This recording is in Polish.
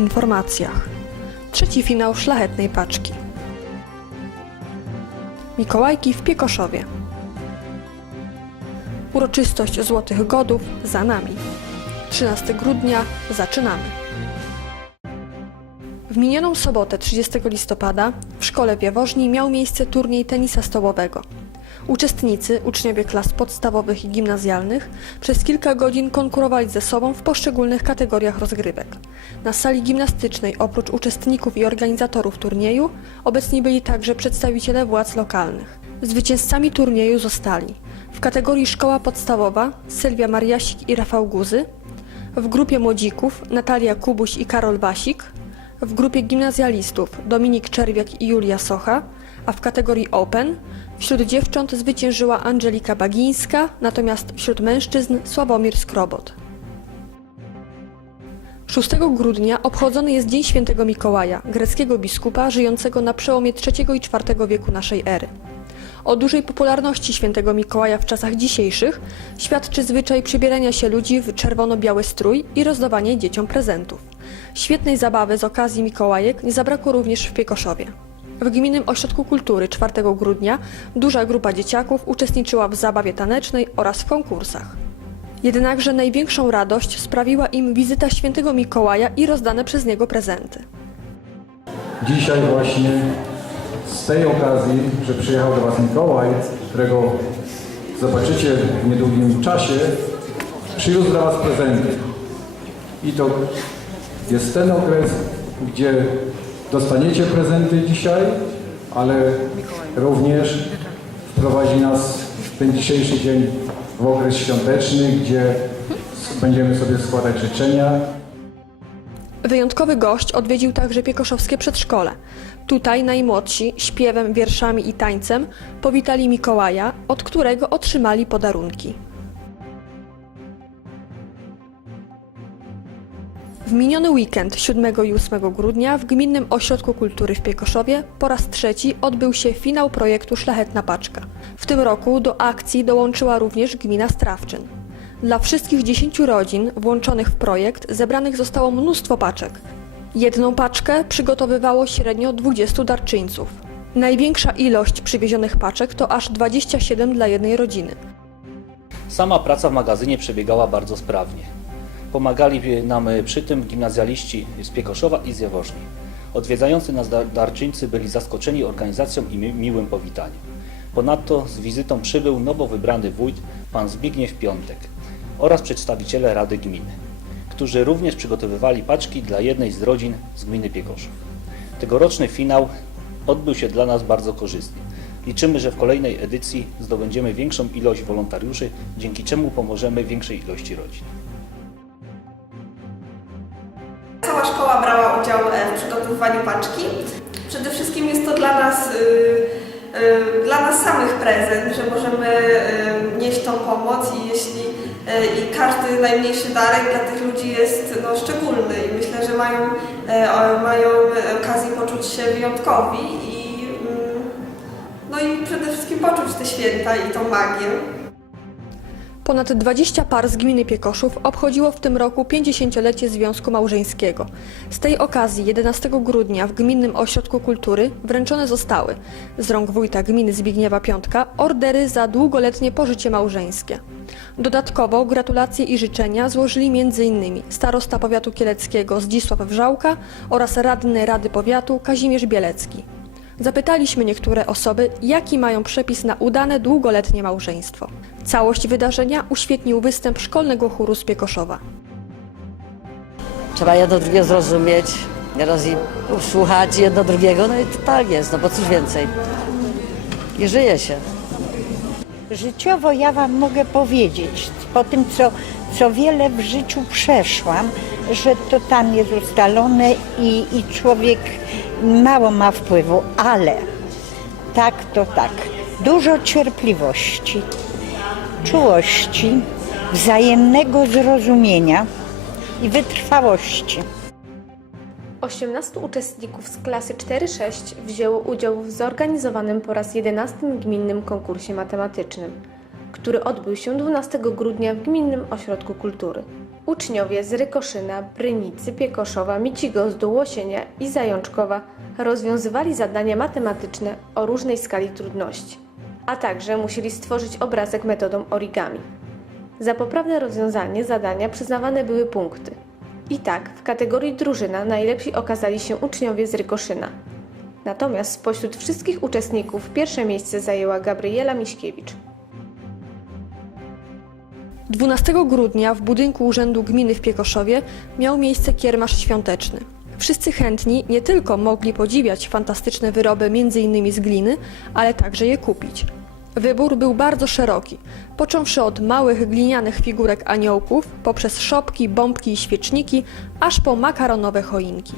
Informacjach. Trzeci finał szlachetnej paczki. Mikołajki w Piekoszowie. Uroczystość Złotych Godów za nami. 13 grudnia zaczynamy. W minioną sobotę 30 listopada w szkole w Jaworzni miał miejsce turniej tenisa stołowego. Uczestnicy, uczniowie klas podstawowych i gimnazjalnych, przez kilka godzin konkurowali ze sobą w poszczególnych kategoriach rozgrywek. Na sali gimnastycznej oprócz uczestników i organizatorów turnieju obecni byli także przedstawiciele władz lokalnych. Zwycięzcami turnieju zostali w kategorii szkoła podstawowa Sylwia Mariasik i Rafał Guzy, w grupie młodzików Natalia Kubuś i Karol Wasik, w grupie gimnazjalistów Dominik Czerwiak i Julia Socha, a w kategorii Open wśród dziewcząt zwyciężyła Angelika Bagińska, natomiast wśród mężczyzn Sławomir Skrobot. 6 grudnia obchodzony jest Dzień Świętego Mikołaja, greckiego biskupa żyjącego na przełomie III i IV wieku naszej ery. O dużej popularności świętego Mikołaja w czasach dzisiejszych świadczy zwyczaj przybierania się ludzi w czerwono-biały strój i rozdawanie dzieciom prezentów. Świetnej zabawy z okazji Mikołajek nie zabrakło również w Piekoszowie. W Gminnym Ośrodku Kultury 4 grudnia duża grupa dzieciaków uczestniczyła w zabawie tanecznej oraz w konkursach. Jednakże największą radość sprawiła im wizyta świętego Mikołaja i rozdane przez niego prezenty. Dzisiaj właśnie z tej okazji, że przyjechał do Was Mikołaj, którego zobaczycie w niedługim czasie, przywiózł dla Was prezenty. I to jest ten okres, gdzie dostaniecie prezenty dzisiaj, ale również wprowadzi nas ten dzisiejszy dzień w okres świąteczny, gdzie będziemy sobie składać życzenia, Wyjątkowy gość odwiedził także Piekoszowskie Przedszkole. Tutaj najmłodsi śpiewem, wierszami i tańcem powitali Mikołaja, od którego otrzymali podarunki. W miniony weekend 7 i 8 grudnia w Gminnym Ośrodku Kultury w Piekoszowie po raz trzeci odbył się finał projektu Szlachetna Paczka. W tym roku do akcji dołączyła również gmina Strawczyn. Dla wszystkich 10 rodzin włączonych w projekt zebranych zostało mnóstwo paczek. Jedną paczkę przygotowywało średnio 20 darczyńców. Największa ilość przywiezionych paczek to aż 27 dla jednej rodziny. Sama praca w magazynie przebiegała bardzo sprawnie. Pomagali nam przy tym gimnazjaliści z Piekoszowa i z Jaworzni. Odwiedzający nas dar- darczyńcy byli zaskoczeni organizacją i mi- miłym powitaniem. Ponadto z wizytą przybył nowo wybrany wójt, pan Zbigniew Piątek oraz przedstawiciele Rady Gminy, którzy również przygotowywali paczki dla jednej z rodzin z gminy Piekoszów. Tegoroczny finał odbył się dla nas bardzo korzystnie. Liczymy, że w kolejnej edycji zdobędziemy większą ilość wolontariuszy, dzięki czemu pomożemy większej ilości rodzin. Udział e, w przygotowywaniu paczki. Przede wszystkim jest to dla nas, y, y, dla nas samych prezent, że możemy y, nieść tą pomoc i jeśli i każdy najmniejszy darek dla tych ludzi jest no, szczególny i myślę, że mają, e, mają okazję poczuć się wyjątkowi i, mm, no i przede wszystkim poczuć te święta i tą magię. Ponad 20 par z gminy Piekoszów obchodziło w tym roku 50-lecie Związku Małżeńskiego. Z tej okazji 11 grudnia w Gminnym Ośrodku Kultury wręczone zostały z rąk wójta gminy Zbigniewa Piątka ordery za długoletnie pożycie małżeńskie. Dodatkowo gratulacje i życzenia złożyli m.in. starosta powiatu kieleckiego Zdzisław Wrzałka oraz radny Rady Powiatu Kazimierz Bielecki. Zapytaliśmy niektóre osoby, jaki mają przepis na udane długoletnie małżeństwo. Całość wydarzenia uświetnił występ szkolnego chóru z Piekoszowa. Trzeba jedno drugiego zrozumieć, nieraz i słuchać jedno drugiego, no i to tak jest, no bo cóż więcej. I żyje się. Życiowo ja Wam mogę powiedzieć, po tym co, co wiele w życiu przeszłam, że to tam jest ustalone i, i człowiek mało ma wpływu, ale tak to tak. Dużo cierpliwości, czułości, wzajemnego zrozumienia i wytrwałości. 18 uczestników z klasy 4-6 wzięło udział w zorganizowanym po raz 11 gminnym konkursie matematycznym. który odbył się 12 grudnia w Gminnym Ośrodku Kultury. Uczniowie z Rykoszyna, Brynicy, Piekoszowa, Micigozdu, Łosienia i Zajączkowa rozwiązywali zadania matematyczne o różnej skali trudności, a także musieli stworzyć obrazek metodą origami. Za poprawne rozwiązanie zadania przyznawane były punkty. I tak w kategorii drużyna najlepsi okazali się uczniowie z Rykoszyna. Natomiast spośród wszystkich uczestników pierwsze miejsce zajęła Gabriela Miśkiewicz. 12 grudnia w budynku Urzędu Gminy w Piekoszowie miał miejsce kiermasz świąteczny. Wszyscy chętni nie tylko mogli podziwiać fantastyczne wyroby m.in. z gliny, ale także je kupić. Wybór był bardzo szeroki, począwszy od małych glinianych figurek aniołków, poprzez szopki, bombki i świeczniki, aż po makaronowe choinki.